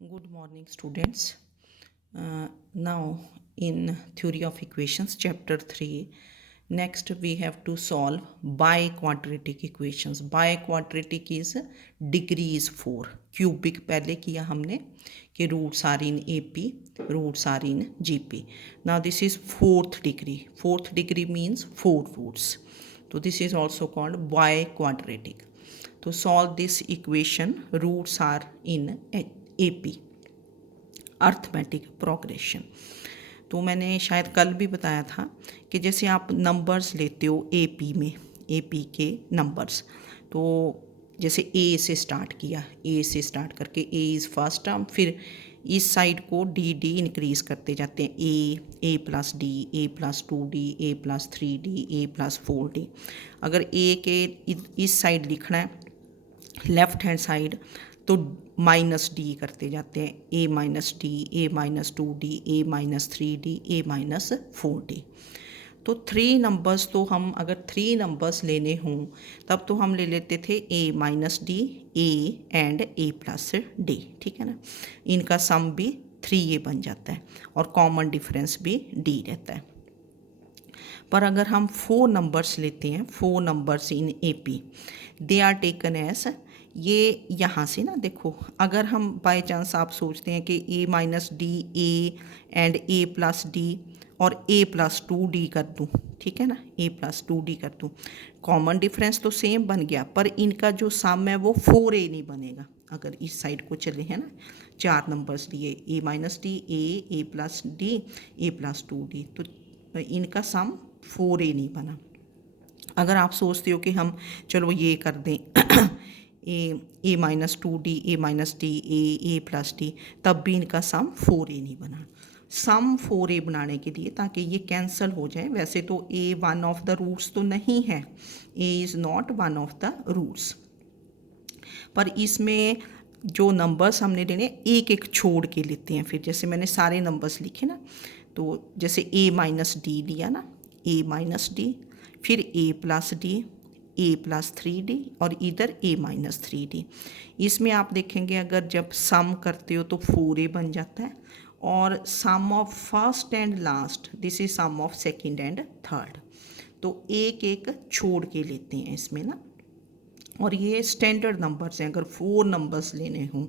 Good morning, students. Now, in Theory of Equations, Chapter 3, next we have to solve biquadratic equations. Biquadratic is degree is 4. Cubic पहले किया हमने कि roots are in AP, roots are in GP. Now this is fourth degree. Fourth degree means 4 roots. So this is also called biquadratic. To solve this equation, roots are in AP, arithmetic progression. तो मैंने शायद कल भी बताया था कि जैसे आप नंबर्स लेते हो एपी में, एपी के नंबर्स, तो जैसे ए से स्टार्ट किया, ए से स्टार्ट करके ए इज़ फर्स्ट टर्म, फिर इस साइड को डी डी इंक्रीज़ करते जाते हैं, ए plus D, A plus 2D, A plus 3D, A plus 4D। अगर ए के इस साइड लिखना है लेफ़्ट हैंड साइड तो माइनस डी करते जाते हैं, ए minus D, A minus 2D, A minus 3D, A minus 4D। तो 3 नंबर्स, तो हम अगर 3 नंबर्स लेने हों तब तो हम ले लेते थे a minus D, a and a plus d, ठीक है ना। इनका सम भी 3A बन जाता है और कॉमन डिफरेंस भी डी रहता है। पर अगर हम 4 नंबर्स लेते हैं, 4 numbers in AP, they are taken as, ये यहाँ से ना देखो, अगर हम बाय चांस आप सोचते हैं कि a minus D, a and a plus d और ए प्लस 2D कर दूँ, ठीक है ना, ए प्लस 2D कर दूँ, कॉमन डिफरेंस तो सेम बन गया, पर इनका जो सम है वो 4A नहीं बनेगा। अगर इस साइड को चले हैं ना, 4 नंबर्स लिए, ए minus D, A plus D, A plus 2D, तो इनका सम 4A नहीं बना। अगर आप सोचते हो कि हम चलो ये कर दें ए minus 2D, A minus D, A plus D, तब भी इनका सम 4A नहीं बना। सम 4A बनाने के लिए, ताकि ये कैंसिल हो जाए, वैसे तो A one of the roots तो नहीं है, A is not one of the roots, पर इसमें जो नंबर्स हमने लेने एक एक छोड़ के लेते हैं। फिर जैसे मैंने सारे नंबर्स लिखे ना, तो जैसे ए माइनस डी लिया ना, ए माइनस डी, फिर ए plus D, A plus 3D और इधर ए माइनस 3D। इसमें आप देखेंगे अगर जब सम करते हो तो 4A बन जाता है, और sum of first and last, this is sum of second and third, तो एक एक छोड़ के लेते हैं इसमें ना। और ये स्टैंडर्ड नंबर्स हैं, अगर 4 नंबर्स लेने हों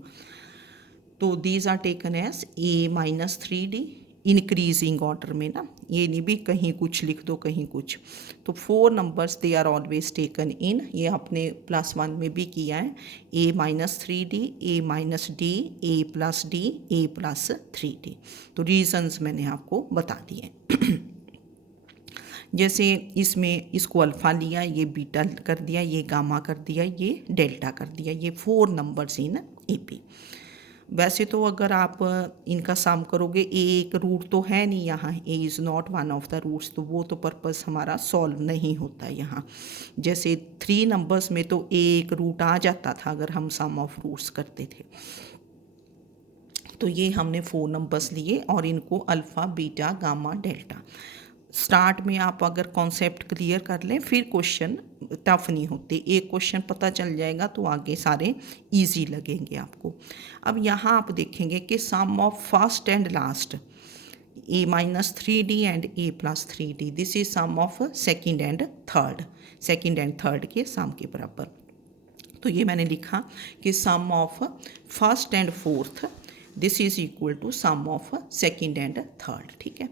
तो these are taken as A minus 3D, increasing order में ना, ये नहीं भी कहीं कुछ लिख दो कहीं कुछ। तो 4 numbers they are always taken in, ये आपने +1 में भी किया है, A minus 3D, A minus D, A plus D, A plus 3D। तो रीजंस मैंने आपको बता दिए। जैसे इसमें इसको अल्फ़ा लिया, ये बीटा कर दिया, ये गामा कर दिया, ये डेल्टा कर दिया, ये 4 नंबर्स इन AP। वैसे तो अगर आप इनका सम करोगे, एक रूट तो है नहीं यहाँ, A is not one of the roots, तो वो तो पर्पस हमारा सॉल्व नहीं होता यहाँ। जैसे 3 नंबर्स में तो एक रूट आ जाता था अगर हम सम ऑफ रूट्स करते थे। तो ये हमने 4 नंबर्स लिए और इनको alpha, beta, gamma, delta. Start में आप अगर कॉन्सेप्ट क्लियर कर लें, फिर क्वेश्चन टफ नहीं होते, एक क्वेश्चन पता चल जाएगा तो आगे सारे इजी लगेंगे आपको। अब यहाँ आप देखेंगे कि sum of first and last, a minus 3D and a plus 3D, this is sum of second and third, second and third के सम के बराबर। तो ये मैंने लिखा कि sum of first and fourth, this is equal to sum of second and third, ठीक है।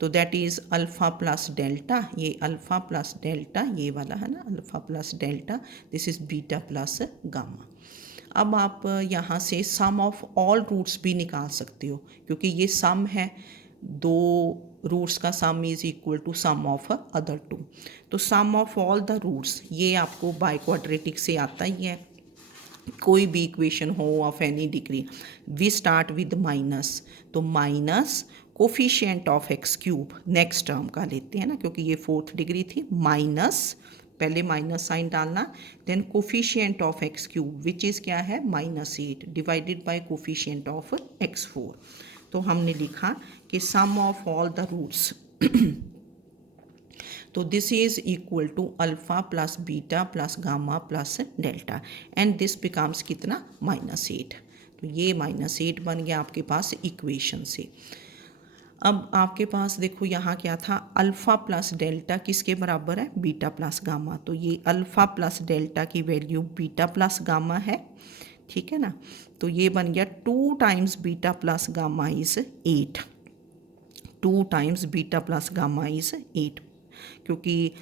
तो that is alpha plus delta, ये अल्फ़ा प्लस डेल्टा, ये वाला है ना, alpha plus delta, this is beta plus gamma. अब आप यहाँ से सम ऑफ ऑल रूट्स भी निकाल सकते हो, क्योंकि ये सम है, 2 रूट्स का sum is equal to sum of other 2। तो sum of all the roots, ये आपको बाय क्वाड्रेटिक से आता ही है, कोई भी इक्वेशन हो of any degree. We start with minus, तो minus coefficient of x cube, next term का लेते हैं ना, क्योंकि ये 4th डिग्री थी, माइनस, पहले माइनस साइन डालना, then coefficient of x cube which is क्या है, -8 divided by coefficient of x4। तो हमने लिखा कि sum of all the roots, तो this is equal to alpha plus beta plus gamma plus delta, and this becomes कितना, -8। तो ये -8 बन गया आपके पास इक्वेशन से। अब आपके पास देखो यहाँ क्या था, अल्फ़ा प्लस डेल्टा किसके बराबर है, बीटा प्लस गामा। तो ये अल्फ़ा प्लस डेल्टा की वैल्यू बीटा प्लस गामा है, ठीक है ना। तो ये बन गया 2 times beta plus gamma is 8, 2 times beta plus gamma is 8, क्योंकि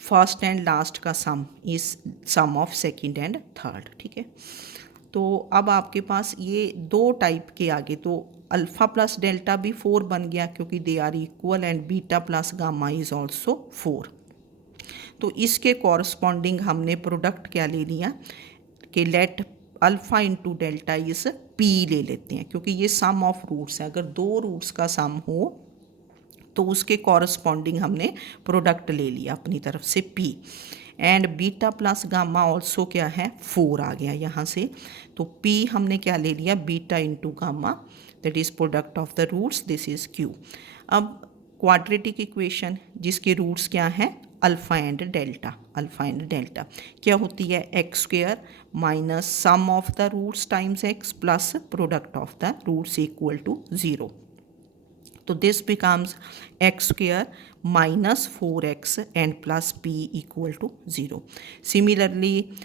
फर्स्ट एंड लास्ट का sum is sum of second and third, ठीक है। तो अब आपके पास ये दो टाइप के आगे, तो अल्फ़ा प्लस डेल्टा भी 4 बन गया क्योंकि they are equal, and beta plus gamma is also 4। तो इसके कॉरस्पॉन्डिंग हमने प्रोडक्ट क्या ले लिया कि late alpha into delta is P ले लेते हैं, क्योंकि ये सम ऑफ रूट्स है। अगर दो रूट्स का सम हो तो उसके कॉरस्पॉन्डिंग हमने प्रोडक्ट ले लिया अपनी तरफ से P. And beta plus gamma also क्या है, 4 आ गया यहाँ से। तो पी हमने क्या ले लिया, beta into gamma, that is product of the roots, this is Q. अब क्वाड्रेटिक इक्वेशन जिसके रूट्स क्या हैं, alpha and delta, alpha and delta क्या होती है, x square minus sum of the roots times x plus product of the roots equal to 0। तो this becomes x square minus 4x and plus p equal to 0. Similarly,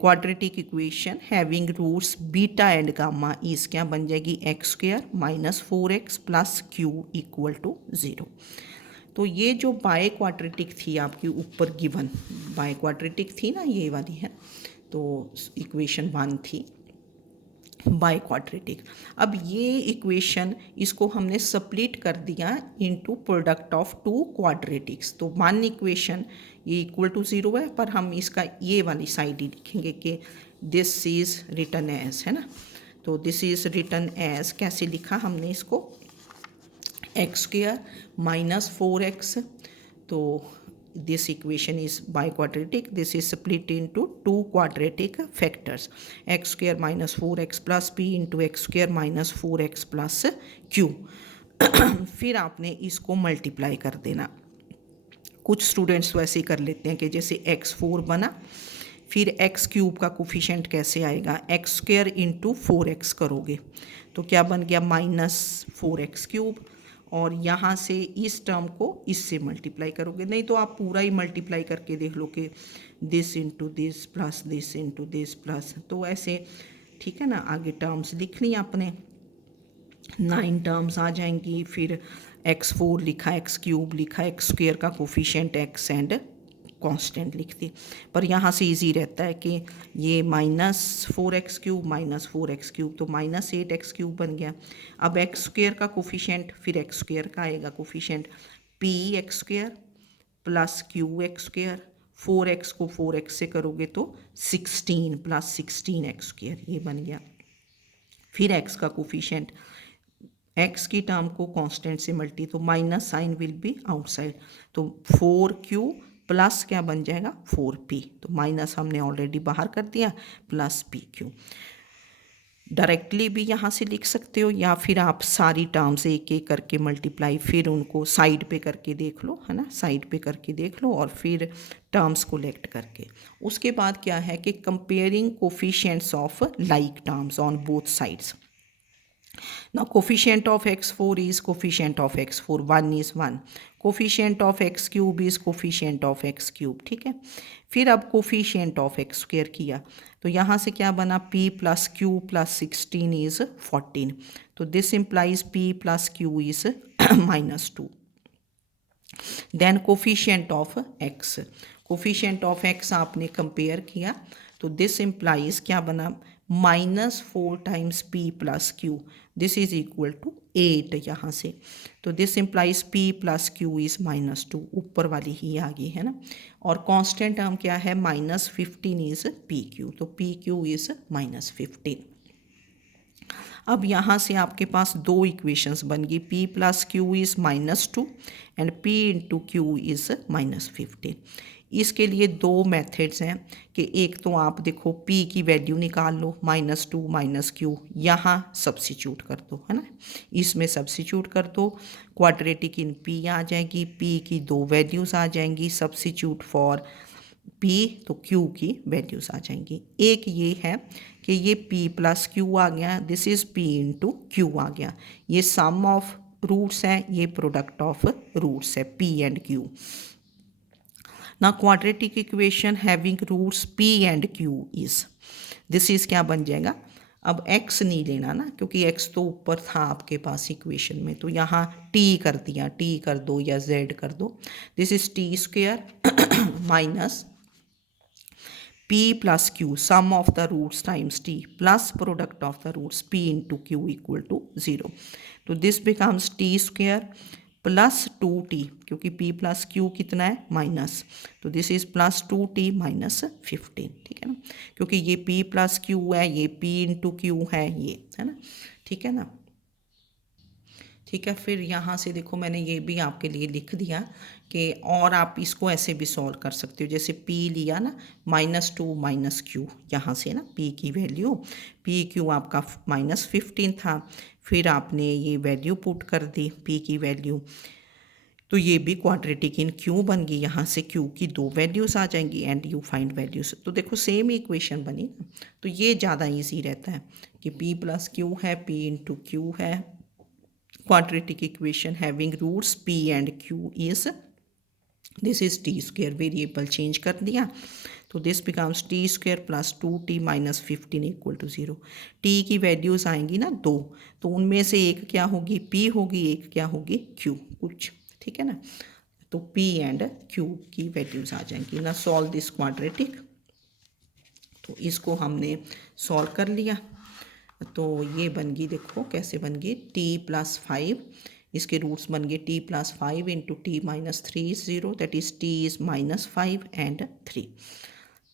quadratic equation having roots beta and gamma is क्या बन जाएगी, x square minus 4x plus q equal to 0. तो ये जो by quadratic थी आपकी ऊपर गिवन, बाय क्वाड्रेटिक थी ना ये वाली है, तो इक्वेशन 1 थी बाय क्वाड्रेटिक। अब ये इक्वेशन इसको हमने स्प्लिट कर दिया into product of two quadratics. तो 1 इक्वेशन ये इक्वल टू 0 है, पर हम इसका ये वाली साइड ही लिखेंगे कि दिस इज़ रिटन एज, है ना। तो दिस इज़ रिटन एज कैसे लिखा हमने इसको, एक्स स्क्वेयर माइनस 4x। तो this equation is biquadratic, this is split into two quadratic factors, x square minus 4x plus p into x square minus 4x plus q। फिर आपने इसको multiply कर देना। कुछ स्टूडेंट्स वैसे ही कर लेते हैं कि जैसे x4 बना, फिर x क्यूब का कोफिशेंट कैसे आएगा, एक्स स्क्वेयर इंटू 4x करोगे तो क्या बन गया -4x क्यूब, और यहाँ से इस टर्म को इससे मल्टीप्लाई करोगे। नहीं तो आप पूरा ही मल्टीप्लाई करके देख लो कि this into this plus this into this plus, तो ऐसे ठीक है ना। आगे टर्म्स लिख ली आपने, 9 टर्म्स आ जाएंगी। फिर x4 लिखा, x क्यूब लिखा, x स्क्वेयर का कोफिशिएंट x एंड कांस्टेंट लिख दी। पर यहाँ से इजी रहता है कि ये -4x क्यूब -4x क्यूब, तो -8x क्यूब बन गया। अब एक्स स्क्वेयर का कोफिशिएंट, फिर एक्स स्क्वेयर का आएगा coefficient P x square plus Q x square, 4x को 4x से करोगे तो 16 प्लस 16x स्क्वेयर, ये बन गया। फिर x का कोफिशिएंट, x की टर्म को कांस्टेंट से मल्टी, तो minus sign will be outside, तो 4q प्लस क्या बन जाएगा 4p, तो माइनस हमने ऑलरेडी बाहर कर दिया, प्लस pq। डायरेक्टली भी यहाँ से लिख सकते हो, या फिर आप सारी टर्म्स एक एक करके मल्टीप्लाई, फिर उनको साइड पे करके देख लो, है ना, साइड पे करके देख लो, और फिर टर्म्स को लेक्ट करके। उसके बाद क्या है कि comparing coefficients of like terms on both sides. Now coefficient of x4 is coefficient of x4, 1 is 1, coefficient of x cube is coefficient of x cube, ठीक है। फिर अब coefficient of x square किया तो यहाँ से क्या बना, p plus q plus 16 is 14, तो this implies p plus q is -2। Then coefficient of x, coefficient of x आपने कंपेयर किया तो दिस इम्प्लाइज क्या बना, -4 times p plus q, this is equal to 8 यहाँ से, तो this implies p plus q is -2, ऊपर वाली ही आ गई है ना। और कांस्टेंट टर्म क्या है, -15 इज pq, तो pq इज -15। अब यहाँ से आपके पास दो इक्वेशंस बन गई, p plus Q is -2 and p into Q is -15। इसके लिए दो मेथड्स हैं कि एक तो आप देखो p की वैल्यू निकाल लो, -2 -q, यहाँ सब्सिट्यूट कर दो, है ना, इसमें सब्सिट्यूट कर दो, क्वाड्रेटिक इन p आ जाएगी, p की दो वैल्यूज़ आ जाएंगी, सब्सिट्यूट फॉर p तो q की वैल्यूज़ आ जाएंगी। एक ये है कि कि ये p प्लस क्यू आ गया, this is p into q आ गया, ये सम ऑफ रूट्स है, ये प्रोडक्ट ऑफ रूट्स है p एंड q। ना quadratic equation having roots p and q is, this is क्या बन जाएगा, अब x नहीं लेना ना क्योंकि x तो ऊपर था आपके पास इक्वेशन में, तो यहाँ t कर दिया, t कर दो या z कर दो, this is t square minus p plus q sum of the roots times t plus product of the roots p into Q equal to 0। तो this becomes t square plus 2t, क्योंकि p plus q कितना है minus, तो this is plus 2t minus 15, ठीक है ना, क्योंकि ये p प्लस q है, ये p इंटू क्यू है, ये है ना, ठीक है ना। ठीक है, फिर यहाँ से देखो मैंने ये भी आपके लिए लिख दिया कि और आप इसको ऐसे भी सॉल्व कर सकते हो, जैसे p लिया ना -2 माइनस क्यू, यहाँ से ना p की वैल्यू, p क्यू आपका -15 था, फिर आपने ये वैल्यू पुट कर दी p की वैल्यू, तो ये भी क्वाड्रेटिक इन क्यू बन गई, यहाँ से क्यू की 2 वैल्यूज़ आ जाएंगी एंड यू फाइंड वैल्यूज़, तो देखो सेम इक्वेशन बनी ना, तो ये ज़्यादा ईजी रहता है कि p प्लस क्यू है, p इंटू क्यू है, quadratic equation having roots p and q is, this is t square, variable change कर दिया, तो this becomes t square plus 2t minus 15 equal to 0। t की values आएंगी ना 2, तो उनमें से एक क्या होगी p होगी, एक क्या होगी q कुछ, ठीक है ना, तो p एंड q की वैल्यूज़ आ जाएंगी ना। सॉल्व दिस क्वाड्रेटिक, तो इसको हमने सॉल्व कर लिया, तो ये बन गई, देखो कैसे बन गई, t प्लस 5, इसके रूट्स बन गए t plus 5 into T minus 3 is 0, that is t is -5 and 3,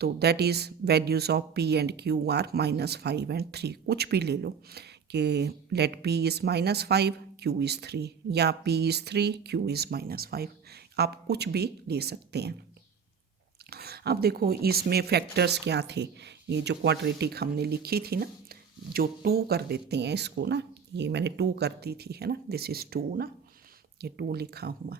तो that is values of p and q are -5 and 3, कुछ भी ले लो कि let p is -5 q is 3, या p इज़ 3 q इज़ -5, आप कुछ भी ले सकते हैं। अब देखो इसमें फैक्टर्स क्या थे, ये जो क्वाड्रेटिक हमने लिखी थी ना, जो 2 कर देते हैं इसको ना, ये मैंने 2 कर दी थी है ना, दिस इज़ 2 ना, ये 2 लिखा हुआ,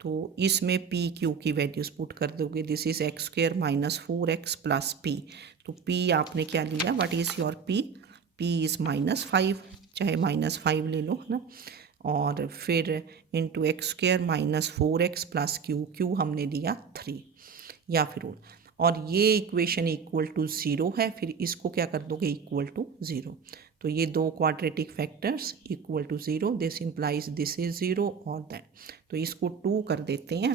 तो इसमें p q की वैल्यूज़ पुट कर दोगे, this is x square minus 4x plus p, तो p आपने क्या लिया, what is your p, p is -5, चाहे -5 ले लो है ना, और फिर into x square minus 4x plus q हमने लिया 3, या फिर और ये इक्वेशन इक्वल टू 0 है, फिर इसको क्या कर दोगे इक्वल टू 0, तो ये 2 quadratic factors equal to 0, this implies this is 0 और दैट, तो इसको 2 कर देते हैं,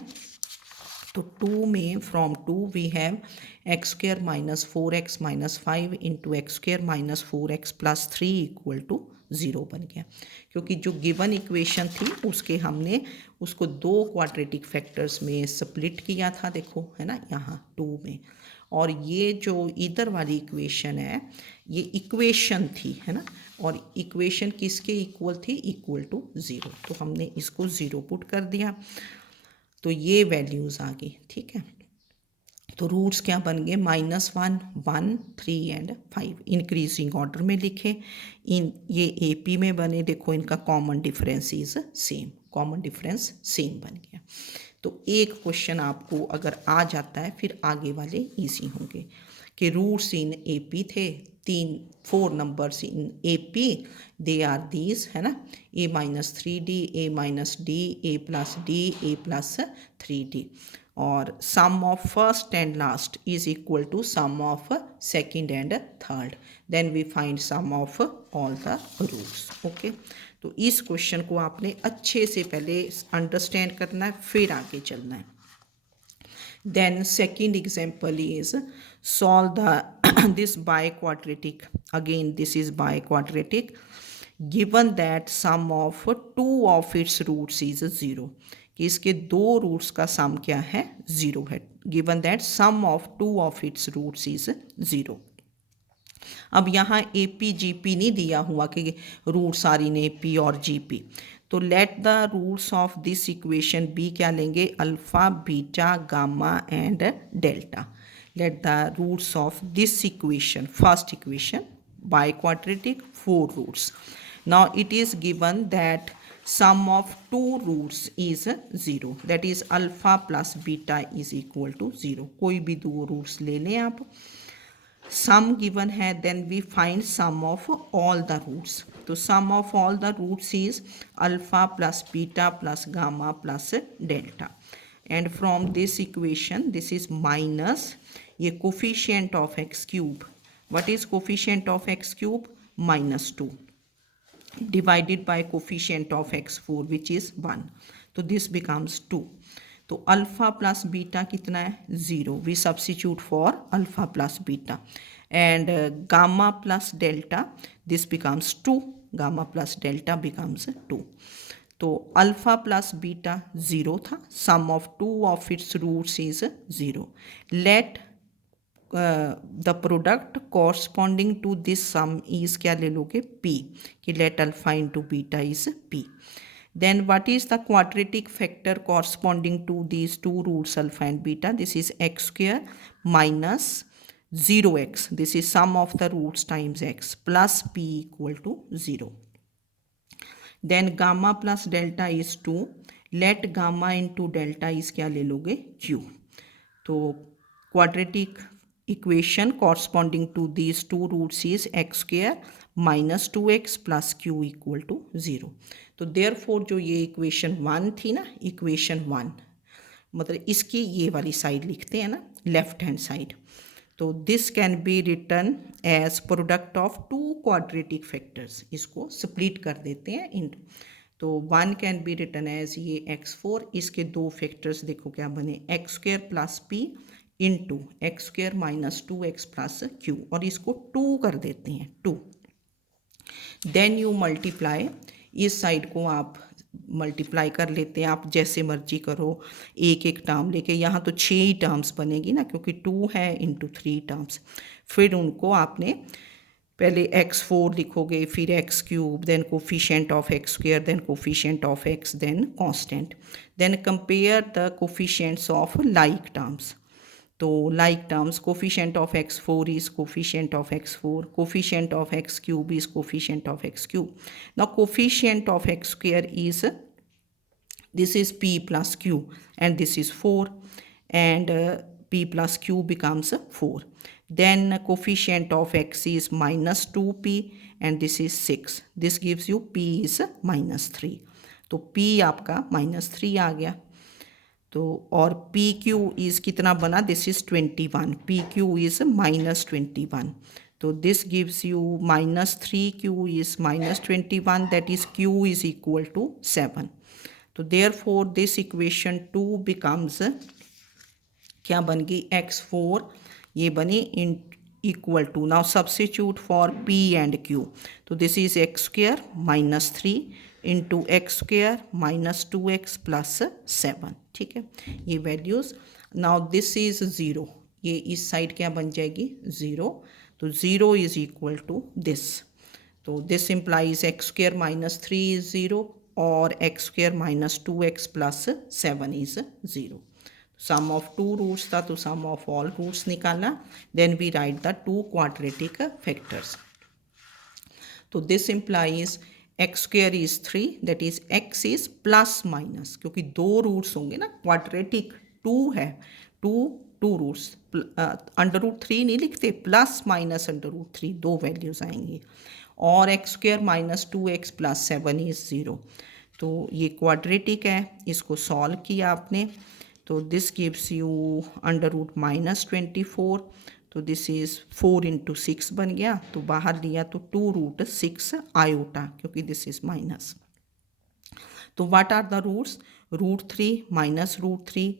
तो 2 में from 2 we have x square minus 4x minus 5 into x square minus 4x plus 3 equal to 0 बन गया, क्योंकि जो गिवन इक्वेशन थी उसके हमने उसको 2 क्वाड्रेटिक फैक्टर्स में स्प्लिट किया था, देखो है ना यहाँ 2 में, और ये जो इधर वाली इक्वेशन है ये इक्वेशन थी है ना, और इक्वेशन किसके इक्वल थी, इक्वल टू 0, तो हमने इसको 0 पुट कर दिया, तो ये वैल्यूज़ आ गई, ठीक है, तो रूट्स क्या बन गए -1 1 3 एंड 5, इंक्रीजिंग ऑर्डर में लिखे, इन ये AP में बने, देखो इनका common difference is same, common difference same बन गया, तो एक क्वेश्चन आपको अगर आ जाता है फिर आगे वाले इजी होंगे, कि रूट्स इन AP थे, 4 numbers in AP, they are these है ना, a minus 3d, a minus d, a plus d, a plus 3d, और sum of first and last is equal to sum of second and third, then we find sum of all the roots, okay. तो इस question को आपने अच्छे से पहले understand करना है, फिर आगे चलना है। Then second example is solve the this biquadratic, again this is biquadratic, given that sum of 2 of its roots is 0, कि इसके 2 रूट्स का सम क्या है 0 है, given that sum of 2 of its roots is 0। अब यहाँ AP GP नहीं दिया हुआ कि रूट्स आर इन AP और GP, तो let the roots of this equation be क्या लेंगे, alpha beta gamma and delta, let the roots of this equation, first equation by quadratic 4 roots, now it is given that sum of 2 roots is 0, that is alpha plus beta is equal to 0, कोई भी 2 roots ले लें आप, sum given है, then we find sum of all the roots. तो sum of all the roots is alpha plus beta plus gamma plus delta. And from this equation this is minus ये coefficient of x cube. What is coefficient of x cube? -2 divided by coefficient of x4 which is 1. तो this becomes 2. तो alpha plus beta कितना है? 0. We substitute for alpha plus beta. And gamma plus delta, this becomes 2. Gamma plus delta becomes 2. तो alpha plus beta 0 था. Sum of 2 of its roots is 0. Let the product corresponding to this sum is क्या ले लोगे? p. कि let alpha into beta is p. Then what is the quadratic factor corresponding to these two roots alpha and beta? This is x square minus 0x. This is sum of the roots times x plus p equal to 0. Then gamma plus delta is 2. Let gamma into delta is क्या ले लोगे? q. तो quadratic equation corresponding to these two roots is x square minus 2x plus q equal to 0. तो therefore जो ये equation 1 थी ना, equation 1 मतलब इसकी ये वाली साइड लिखते हैं ना, लेफ्ट हैंड साइड. तो this can be written as product of two quadratic factors. इसको स्प्लिट कर देते हैं इन. तो 1 कैन बी रिटन एज ये x4. इसके दो फैक्टर्स देखो क्या बने, x square plus p into x square minus 2x plus q. और इसको 2 कर देते हैं, 2. Then you multiply. इस साइड को आप मल्टीप्लाई कर लेते हैं, आप जैसे मर्जी करो, एक एक टर्म लेके. यहाँ तो 6 ही टर्म्स बनेगी ना, क्योंकि 2 है इंटू 3 टर्म्स. फिर उनको आपने पहले x4 लिखोगे, फिर x cube, then coefficient of x square, then coefficient of x, then constant. Then compare the coefficients of like terms. तो like terms, coefficient of x4 is coefficient of x4, coefficient of x cube is coefficient of x cube. Now coefficient of x square is, this is p plus q and this is 4, and p plus q becomes 4. Then coefficient of x is minus 2p and this is 6. This gives you p is -3. तो p आपका -3 आ गया. तो और P q is कितना बना? This is 21. P q is -21. तो this gives you -3q is -21, that is q is equal to 7. तो therefore this equation 2 becomes क्या बन गई? x4 ये बनी इन equal to. Now substitute for p and q. तो this is x square -3 into x square -2x plus 7. ठीक है, ये वैल्यूज़. Now this is 0. ये इस साइड क्या बन जाएगी? 0. तो 0 इज़ इक्वल टू दिस. तो this implies x square -3 is 0 और x square -2x plus 7 is 0. Sum of 2 roots था, तो सम ऑफ ऑल रूट्स निकालना. Then we write the 2 quadratic factors. तो this implies x square is 3, that is x is plus minus, क्योंकि 2 roots होंगे ना, quadratic 2 है, 2 roots. √3 नहीं लिखते, प्लस माइनस √3 2 वैल्यूज़ आएंगी. और x square -2x plus 7 is 0. तो ये क्वाड्रेटिक है, इसको सॉल्व किया आपने. तो दिस गिव्स यू √-24. तो दिस इज़ 4 इंटू 6 बन गया. तो बाहर लिया तो 2√6 आयोटा, क्योंकि दिस इज़ माइनस. तो what are the roots? √3 -√3,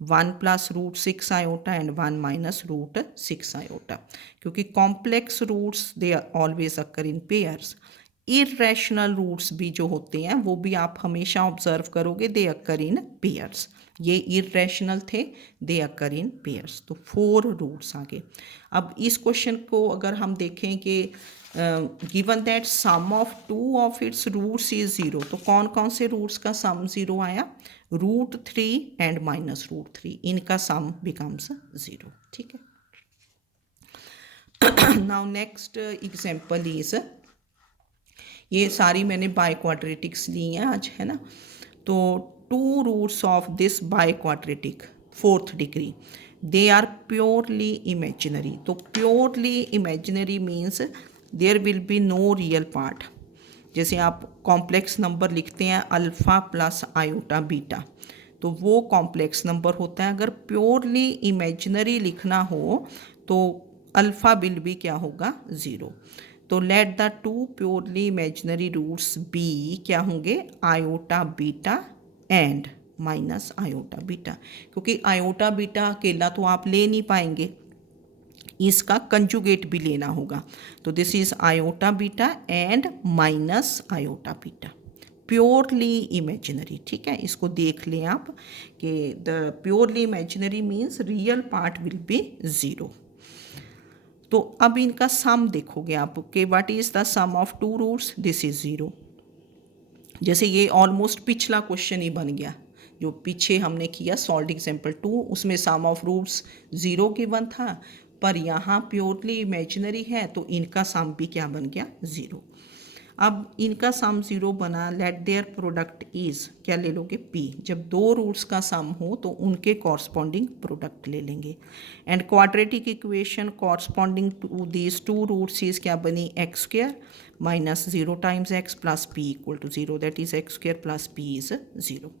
1 plus √6 iota and 1 minus √6 iota. क्योंकि complex roots they always occur in pairs. Irrational roots भी जो होते हैं वो भी आप हमेशा ऑब्जर्व करोगे, दे अकर इन पेयर्स. ये इरेशनल थे, दे अकर इन पेयर्स. तो 4 रूट्स आ गए. अब इस क्वेश्चन को अगर हम देखें कि given that sum of 2 of its roots is 0, तो कौन कौन से रूट्स का सम 0 आया? √3 एंड -√3, इनका सम बिकम्स 0. ठीक है. नाउ नेक्स्ट एग्जाम्पल इज, ये सारी मैंने बाय क्वाड्रेटिक्स ली हैं आज, है ना. तो 2 roots of this by quadratic 4th degree. They are purely imaginary. तो purely imaginary means there will be no real part. जैसे आप कॉम्प्लेक्स नंबर लिखते हैं अल्फ़ा प्लस आयोटा बीटा, तो वो कॉम्प्लेक्स नंबर होता है। अगर प्योरली इमेजिनरी लिखना हो तो अल्फ़ा विल भी क्या होगा, ज़ीरो। तो let the two purely imaginary roots be क्या होंगे, iota beta and minus iota beta, क्योंकि आयोटा बीटा अकेला तो आप ले नहीं पाएंगे, इसका कंजुगेट भी लेना होगा। तो this is iota beta and minus iota beta, purely imaginary. ठीक है, इसको देख लें आप कि the purely imaginary means real part will be zero. तो अब इनका सम देखोगे आप कि what is the sum of two roots, this is zero. जैसे ये ऑलमोस्ट पिछला क्वेश्चन ही बन गया जो पीछे हमने किया सॉल्व एग्जाम्पल 2, उसमें सम ऑफ रूट्स ज़ीरो गिवन था, पर यहाँ प्योरली इमेजिनरी है तो इनका सम भी क्या बन गया, ज़ीरो। अब इनका सम ज़ीरो बना, लेट देयर प्रोडक्ट इज़, क्या ले लोगे, पी। जब दो रूट्स का सम हो तो उनके कॉरस्पॉन्डिंग प्रोडक्ट ले लेंगे। And quadratic equation corresponding to these two roots is क्या बनी, x square minus zero times x plus p equal to zero, that is x square plus p is zero.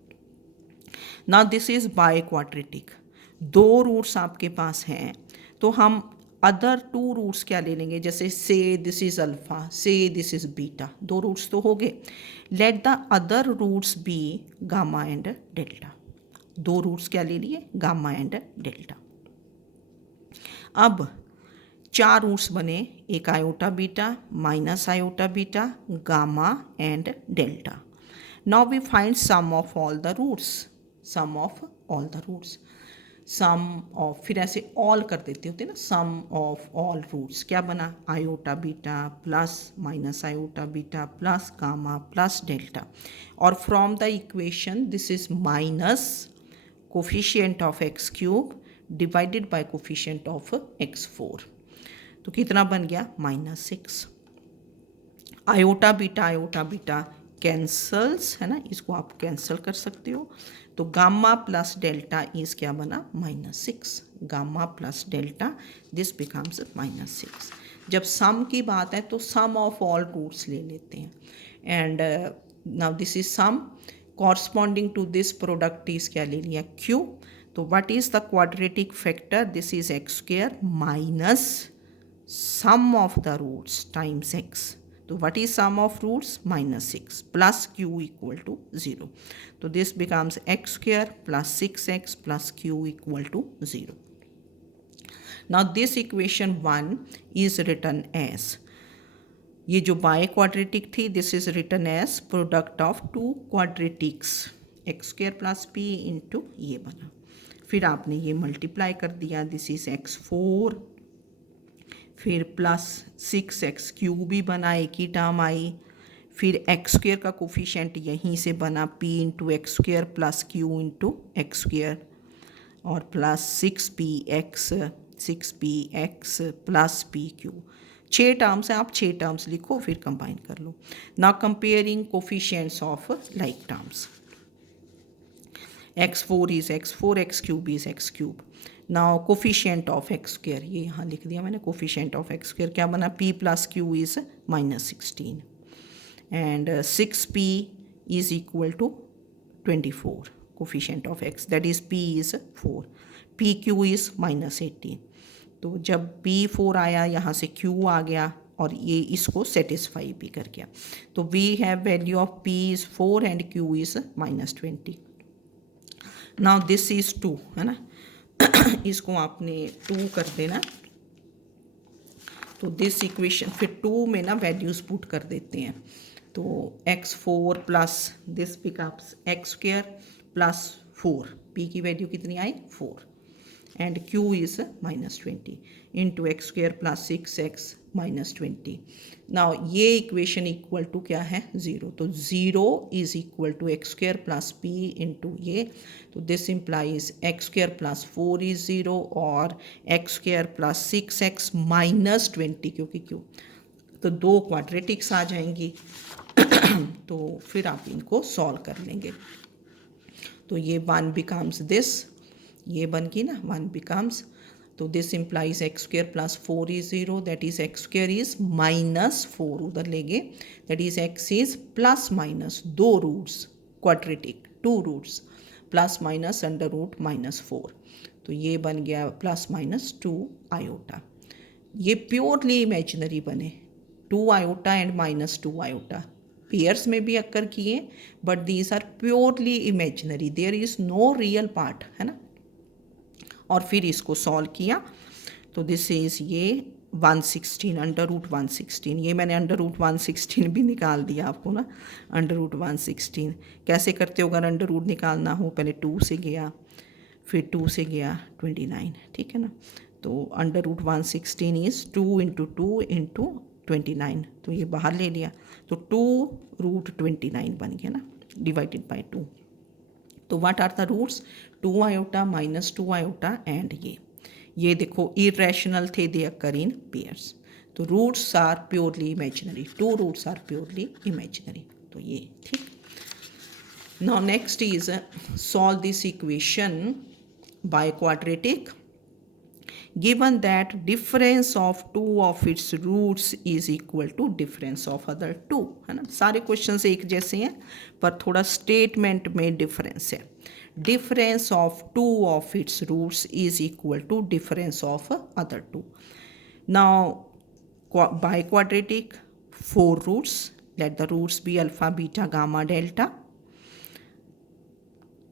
Now this is by quadratic. दो रूट्स आपके पास हैं तो हम other two roots क्या ले लेंगे, जैसे say this is alpha, say this is beta, दो रूट्स तो हो गए। Let the other roots be gamma and delta. दो रूट्स क्या ले लिए, गामा एंड डेल्टा। अब चार रूट्स बने, एक iota beta minus iota beta gamma and delta. Now we find sum of all the roots, sum of all the roots, sum of, फिर ऐसे ऑल कर देते होते ना, सम ऑफ ऑल रूट्स क्या बना, iota beta plus minus iota beta plus gamma plus delta. और from the equation this is minus coefficient of x cube divided by coefficient of x four, तो कितना बन गया, -6। आयोटा बीटा कैंसल्स है ना, इसको आप कैंसिल कर सकते हो। तो गामा प्लस डेल्टा इज क्या बना, -6। Gamma plus delta this becomes -6। जब सम की बात है तो सम ऑफ ऑल रूट्स ले लेते हैं। And now this is sum corresponding to this product is क्या ले लिया, क्यू। तो what is the quadratic factor, this is x square minus sum of the roots times x. तो what is sum of roots, -6 plus q equal to 0. So this becomes x square plus 6x plus q equal to 0. Now this equation 1 is written as, ये जो by quadratic थी this is written as product of two quadratics, x square plus p into ये बना। फिर आपने ये multiply कर दिया, दिस इज x4, फिर प्लस 6x क्यूब भी बना, एक ही टर्म आई। फिर एक्स स्क्वायर का कोफिशिएंट यहीं से बना, p into x square plus q into x square, और plus 6px plus p q. 6 terms हैं, आप 6 टर्म्स लिखो फिर कंबाइन कर लो। Now comparing coefficients of like terms, x4 is x4, x cube is x cube. Now coefficient of x square, ये यहाँ लिख दिया मैंने, कोफिशिएंट ऑफ एक्स स्क्वायर क्या बना, p plus q is -16 and 6p is equal to 24, coefficient of x that is p is 4, p q is -18। तो जब p4 आया यहाँ से q आ गया और ये इसको सेटिस्फाई भी कर गया। तो we have value of p is 4 and q is -20। Now this is 2 है ना, इसको आपने 2 कर देना। तो दिस इक्वेशन फिर 2 में ना वैल्यूज़ पुट कर देते हैं। तो x4 plus this becomes x square plus 4, p की वैल्यू कितनी आई, 4 and q is -20 into x square plus 6x -20। नाउ ये इक्वेशन इक्वल टू क्या है, 0। तो 0 is equal to x square plus p into ये, तो this implies x square plus 4 is 0 और एक्स स्क्वायर प्लस 6x -20, क्योंकि क्यों, तो 2 क्वाड्रेटिक्स आ जाएंगी। तो फिर आप इनको सॉल्व कर लेंगे। तो ये 1 बिकम्स दिस, ये बन गई ना, 1 बिकम्स, तो this implies x square plus 4 is 0, that is x square is -4, उधर ले गए, that is x is plus minus 2 roots, quadratic 2 roots, plus minus under root -4, तो ये बन गया प्लस माइनस 2 आयोटा। ये प्योरली इमेजिनरी बने, 2 आयोटा एंड -2 आयोटा पेयर्स में भी अक्कर किए, but these are purely imaginary, there is no real part, है ना। और फिर इसको सॉल्व किया, तो दिस इज ये 116 अंडर रूट 116, ये मैंने अंडर रूट 116 भी निकाल दिया आपको ना, अंडर रूट 116 कैसे करते हो अगर अंडर रूट निकालना हो, पहले 2 से गया, फिर 2 से गया 29, ठीक है ना। तो under root 116 is 2 into 2 into 29, तो ये बाहर ले लिया, तो 2 रूट 29 बन गया ना, डिवाइडेड बाई 2। तो what are the roots, 2 iota -2 iota and ये देखो इरेशनल थे, दे अकर इन पेयर्स, तो roots are purely imaginary, 2 roots are purely imaginary, तो ये ठीक। Now next is solve this equation by quadratic given that difference of two of its roots is equal to difference of other two, है ना। सारे questions एक जैसे हैं पर थोड़ा स्टेटमेंट में डिफरेंस है। difference of two of its roots is equal to difference of other two. Now by quadratic 4 roots, let the roots be alpha, beta, gamma, delta.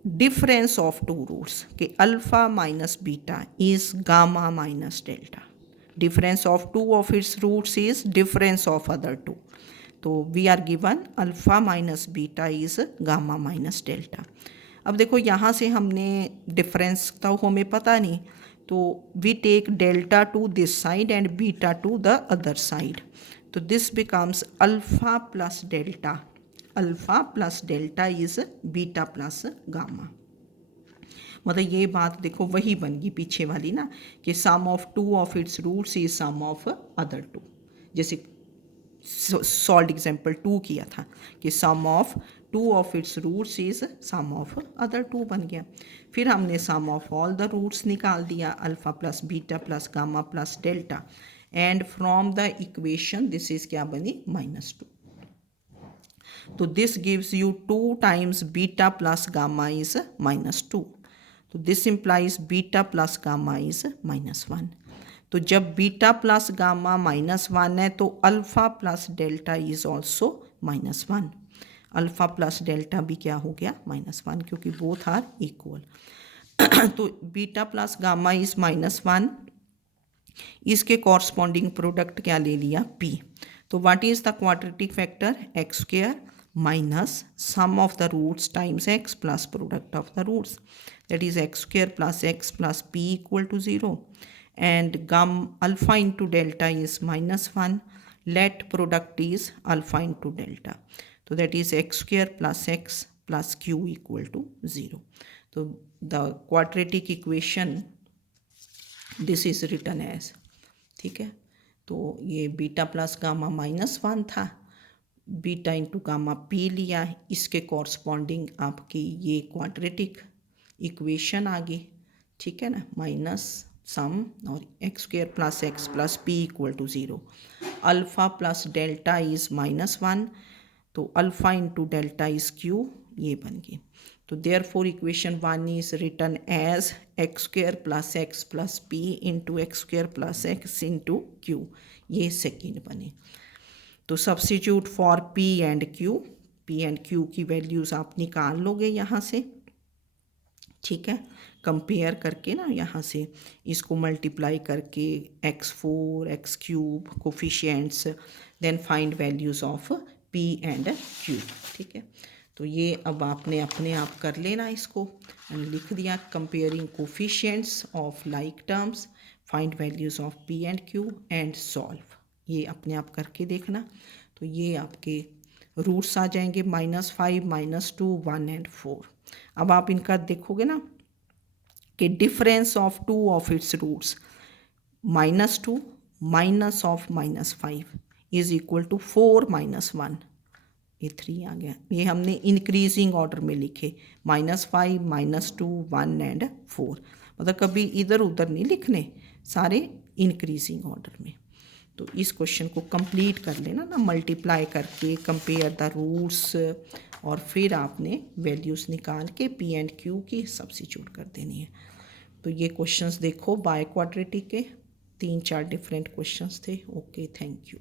Difference of two roots कि alpha minus beta is gamma minus delta, difference of two of its roots is difference of other two, तो we are given alpha minus beta is gamma minus delta. अब देखो यहाँ से हमने difference तो हमें पता नहीं, तो we take delta to this side and beta to the other side, तो this becomes alpha plus delta, alpha plus delta is beta plus gamma. मतलब ये बात देखो वही बन गई पीछे वाली ना, कि sum of 2 of its roots is sum of other 2, जैसे सॉल्व एग्जाम्पल 2 किया था कि sum of 2 of its roots is sum of other 2 बन गया। फिर हमने sum of all the roots निकाल दिया, alpha plus beta plus gamma plus delta, and from the equation this is क्या बनी -2, तो this gives you 2 times beta plus gamma is -2, तो this implies beta plus gamma is -1। तो जब beta plus gamma -1 है तो alpha plus delta is also -1, alpha plus delta भी क्या हो गया -1, क्योंकि बोथ आर इक्वल। तो बीटा प्लस गामा इज -1, इसके कॉरस्पॉन्डिंग प्रोडक्ट क्या ले लिया p, तो what is the quadratic factor x square minus sum of the roots times x plus product of the roots, that is x square plus x plus p equal to 0, and alpha into delta is -1, let product is alpha into delta, so that is x square plus x plus q equal to 0. So the quadratic equation this is written as, ठीक है। तो ये beta plus gamma -1 था, beta into gamma P लिया, इसके corresponding आपकी ये quadratic equation आ गई, ठीक है ना, माइनस सम और x square plus x plus p equal to 0, alpha plus delta is -1, तो alpha into delta is q, ये बन गई। तो therefore equation 1 is written as x square plus x plus p into x square plus x into q, ये second बने। तो substitute for p and q की values आप निकाल लोगे यहाँ से, ठीक है, कंपेयर करके ना, यहाँ से इसको मल्टीप्लाई करके x4 x³ coefficients, then find values of p and q, ठीक है। तो ये अब आपने अपने आप कर लेना इसको, लिख दिया comparing coefficients of like terms, find values of p and q and solve, ये अपने आप करके देखना। तो ये आपके रूट्स आ जाएंगे -5 -2 1 एंड 4। अब आप इनका देखोगे ना कि difference of 2 of its roots -2 minus of -5 is equal to 4 -1, ये 3 आ गया। ये हमने इंक्रीजिंग ऑर्डर में लिखे, -5 -2 1 एंड 4, मतलब कभी इधर उधर नहीं लिखने, सारे इंक्रीजिंग ऑर्डर में। तो इस क्वेश्चन को कंप्लीट कर लेना ना, मल्टीप्लाई करके कंपेयर द रूट्स, और फिर आपने वैल्यूज़ निकाल के पी एंड क्यू की सब्स्टिट्यूट कर देनी है। तो ये क्वेश्चंस देखो बाय क्वाड्रेटिक के 3-4 डिफरेंट क्वेश्चंस थे। Okay, thank you.